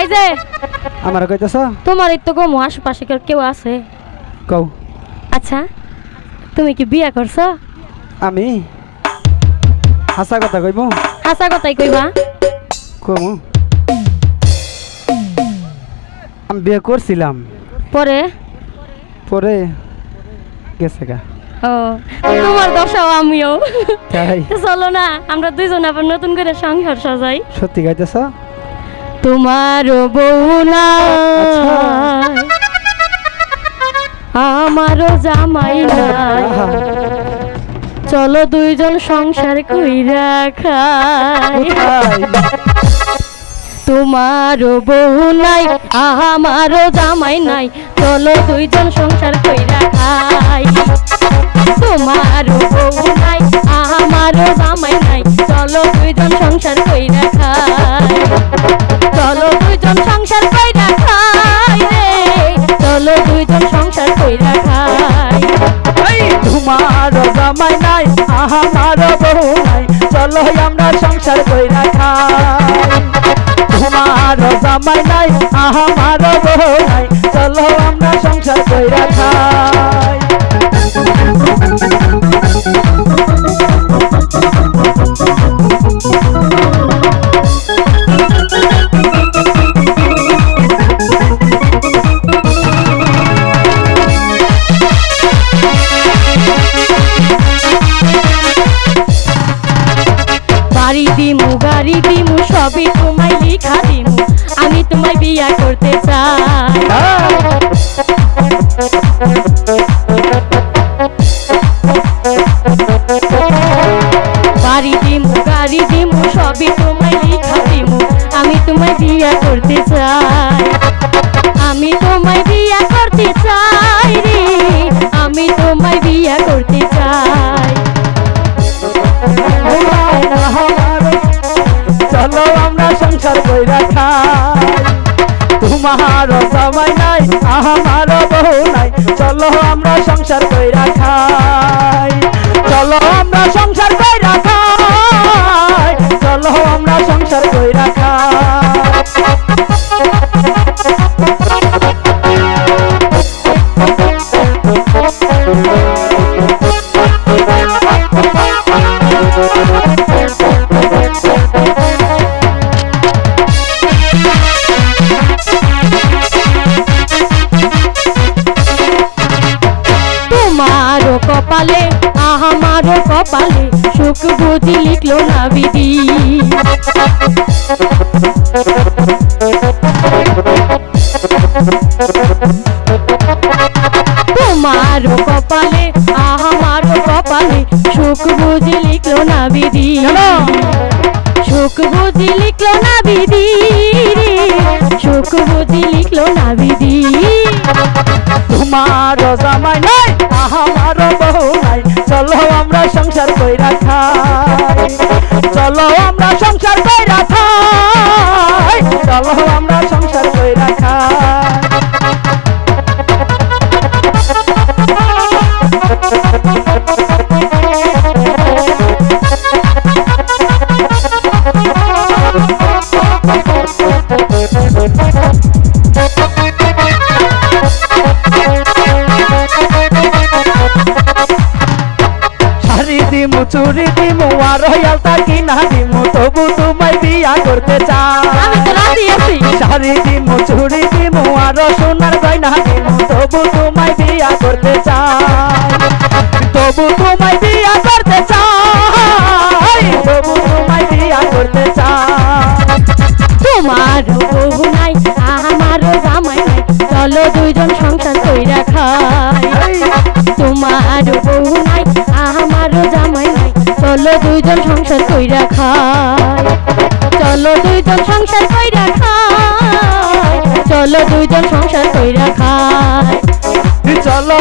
এই যে আমার কইতেছ তোমার তো কম আশেপাশে কেউ আছে কও আচ্ছা তুমি কি বিয়া করছো আমি হাসা কথা কইবো হাসা কথাই কইবা কমু আমি বিয়ে করছিলাম পরে পরে গেছে গা ও তোমার দশাও আমিও তাই চলো না আমরা দুইজন আবার নতুন করে সংসার সাজাই সত্যি গাইতেছ তোমার বউ নাই আমারও জামাই নাই চলো দুইজন সংসার কইরা খাই তোমার বউ নাই আমারও জামাই নাই চলো দুইজন সংসার কইরা খাই তোমার বউ নাই আমারও জামাই নাই চলো দুইজন সংসার কইরা খাই চলো দুইজন সংসার কইরা খাই রে চলো দুইজন সংসার কইরা খাই তোমার জামাই নাই আমার বউ নাই চলো আমরা সংসার কইরা খাই তোমার জামাই নাই আমার বউ নাই চলো আমরা সংসার কইরা খাই বাড়ি দিমু গাড়ি দিমু সবই তোমায় লিখা দিমু আমি তোমায় বিয়া করতে চাই বাড়ি দিমু গাড়ি দিমু সবই তোমায় লিখা দিমু আমি তোমায় বিয়া করতে চাই আমি তোমায় বিয়া করতে চাই রে আমি তোমায় বিয়া করতে চাই চলো আমরা সংসার কইরা খাই তোমার জামাই নাই আমার বউ নাই চলো আমরা সংসার কইরা খাই চলো আমরা সংসার কইরা খাই চলো আমরা সংসার কইরা খাই তোমারও কপালে আমারও কপালে সুখ বুঝি লিখলো না বিধি তোমারও কপালে আমারও কপালে সুখ বুঝি লিখলো না বিধি সুখ বুঝি লিখলো না বিধি সুখ বুঝি লিখলো না বিধি তোমার জামাই নাই আমার বউ নাই চলো আমরা সংসার কইরা খাই চলো আমরা সংসার কইরা খাই চলো আমরা সংসার কইরা খাই চুরি দিমু আর হইয়ালতা কিনা দিমু তবু তোমায় বিয়া করতে চাই শাড়ি দিমু চুরি দিমু আর সোনার গয়না দিমু তবু তোমায় বিয়া করতে চাই তবু তোমায় বিয়া করতে চাই তবু তোমায় বিয়া করতে চাই তোমার বউ নাই আমারও জামাই নাই চলো দুইজন সংসার কইরা খাই তোমার বউ নাই আমারও জামাই নাই চলো দুইজন সংসার কইরা খাই চলো দুইজন সংসার কইরা খাই চলো দুইজন সংসার কইরা খাই চলো